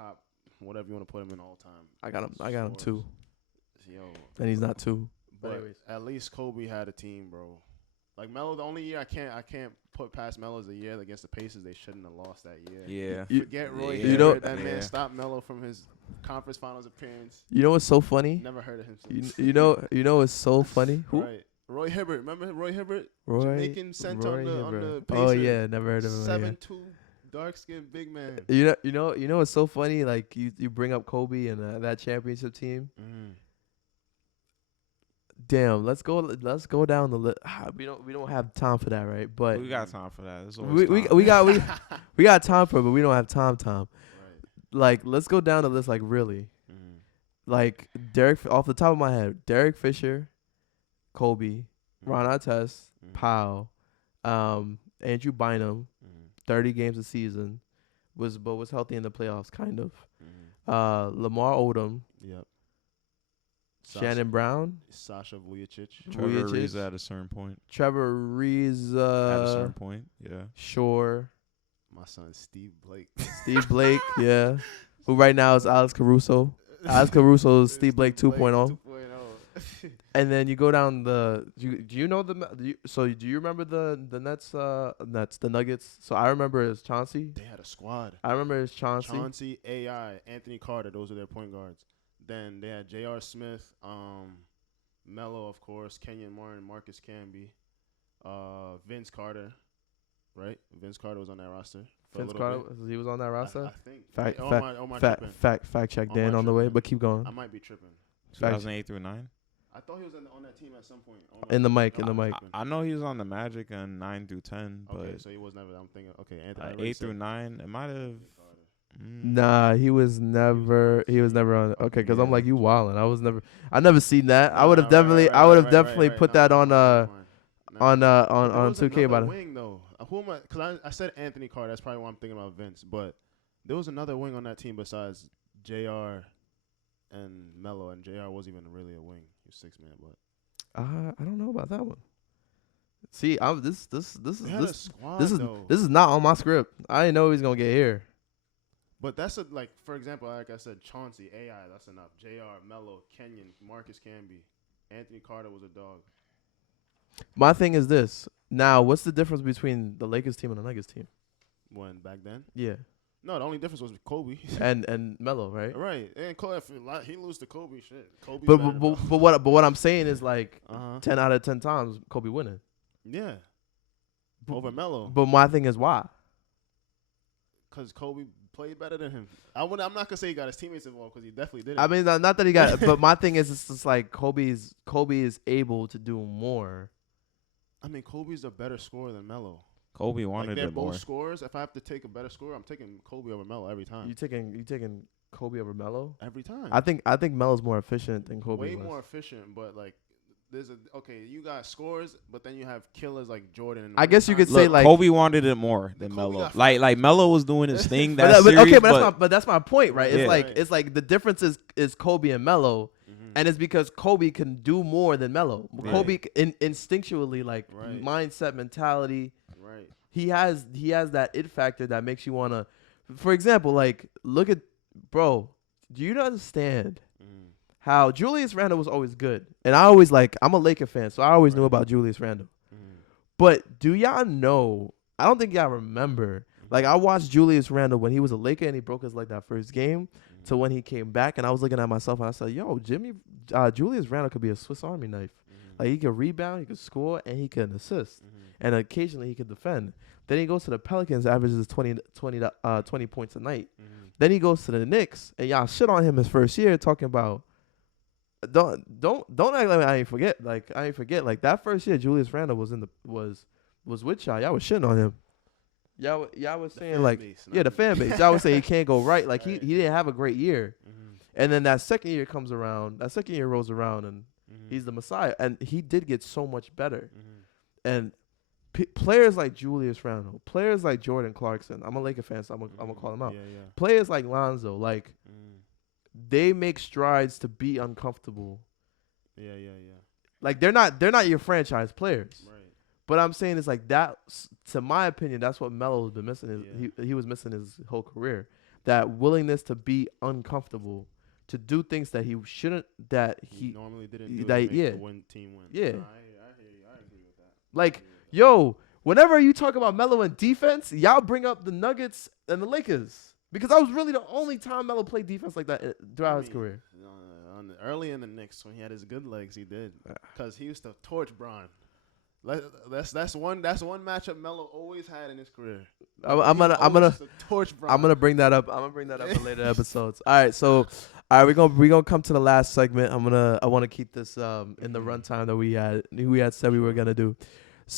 top, whatever you want to put him in all time. I got him 2. Yo, And he's not 2. but anyways. at least Kobe had a team, bro. Like Melo, the only year I can't put past Melo is the year against the Pacers. They shouldn't have lost that year. Yeah. Forget Roy. You know- Hibbert, that man stopped Melo from his conference finals appearance. You know what's so funny? Never heard of him since. You know what's so funny? Who? Right. Roy Hibbert. Remember Roy Hibbert? Roy. Jamaican center on the Hibbert. Pacers. Oh yeah, never heard of him. 7'2", dark-skinned big man. You know what's so funny? Like you bring up Kobe and that championship team. Damn, let's go down the list. We don't have time for that, right? But We got time for that. we got time for it, but we don't have time. Right. Like, let's go down the list. Like, really, like off the top of my head, Derek Fisher, Kobe, Ron Artest, Powell, Andrew Bynum, 30 games a season, was healthy in the playoffs, kind of. Lamar Odom. Yep. Shannon Brown, Sasha Vujicic. Trevor Ariza at a certain point. Trevor Ariza At a certain point, yeah. Sure. My son Steve Blake. Steve Blake, yeah. Who right now is Alex Caruso. Alex Caruso is Steve Blake 2.0. And then you go down do you know do you remember the Nets, the Nuggets? So I remember it's Chauncey. They had a squad. I remember it's Chauncey. Chauncey, AI, Anthony Carter. Those are their point guards. Then they had J.R. Smith, Melo, of course, Kenyon Martin, Marcus Camby, Vince Carter, right? Vince Carter was on that roster. Vince Carter, he was on that roster. I think. Fact check Dan on the way, but keep going. I might be tripping. 2008 through 9. I thought he was on that team at some point. In the mic. I know he was on the Magic in 9 through 10, but okay, so he was never. I'm thinking. Okay, Anthony. 8 through 9, it might have. Nah, he was never on. Okay, because I'm like, you wildin'. I never seen that. I would have definitely put that on 2K about it. Wing though. Who am I? Because I said Anthony Carter. That's probably why I'm thinking about Vince. But there was another wing on that team besides Jr. and Melo, and Jr. wasn't even really a wing. He was 6-man, but I don't know about that one. See, this is not on my script. I didn't know he was gonna get here. But that's for example, like I said, Chauncey, AI, that's enough. JR, Melo, Kenyon, Marcus Camby, Anthony Carter was a dog. My thing is this. Now, what's the difference between the Lakers team and the Nuggets team? When back then? Yeah. No, the only difference was Kobe. and Melo, right? Right. And Kobe, he lose to Kobe, shit. Kobe. But what I'm saying is 10 out of 10 times Kobe winning. Yeah. Over Melo. But my thing is why? Because Kobe played better than him. I'm not gonna say he got his teammates involved because he definitely did. I mean, not that he got, but my thing is, it's just like Kobe is able to do more. I mean, Kobe's a better scorer than Melo. Kobe wanted they're it more. both scorers. If I have to take a better scorer, I'm taking Kobe over Melo every time. You taking Kobe over Melo? Every time. I think Melo's more efficient than Kobe. Way was. more efficient, but you got scores, but then you have killers like Jordan. And I guess you could say Kobe wanted it more than Melo. Like Melo was doing his thing that series. But that's my point, right? Yeah. It's like the difference is Kobe and Melo. And it's because Kobe can do more than Melo. Right. Kobe instinctually, mindset, mentality. Right. He has that it factor that makes you want to. For example, look at, bro. Do you understand how Julius Randle was always good? And I'm a Laker fan, so I always knew about Julius Randle. But do y'all know? I don't think y'all remember. I watched Julius Randle when he was a Laker and he broke his leg that first game. To when he came back, and I was looking at myself and I said, "Yo, Julius Randle could be a Swiss Army knife. He could rebound, he could score, and he could assist, and occasionally he could defend." Then he goes to the Pelicans, averages 20 points a night. Then he goes to the Knicks, and y'all shit on him his first year, talking about don't act like I ain't forget. I ain't forget. That first year, Julius Randle was with y'all. Y'all was shitting on him. Y'all was saying the fan base. Y'all was saying he can't go right. He didn't have a great year. And then that second year comes around. That second year rolls around and he's the Messiah. And he did get so much better. And players like Julius Randle, players like Jordan Clarkson. I'm a Laker fan, so I'm gonna call him out. Yeah, yeah. Players like Lonzo, they make strides to be uncomfortable. Yeah. They're not your franchise players. Right. But I'm saying it's that. To my opinion, that's what Melo's been missing. He was missing his whole career. that willingness to be uncomfortable, to do things that he shouldn't, that he normally didn't do that, to make yeah. the team win. Yeah. No, I hear you. I agree with that. Like, yo, whenever you talk about Melo and defense, y'all bring up the Nuggets and the Lakers. Because that was really the only time Melo played defense like that throughout his career. Early in the Knicks, when he had his good legs, he did. Because he used to torch Bron. That's one matchup Melo always had in his career. I'm gonna torch Bron. I'm gonna bring that up. I'm gonna bring that up in later episodes. All right, so we're gonna come to the last segment. I want to keep this in the runtime that we had said we were gonna do.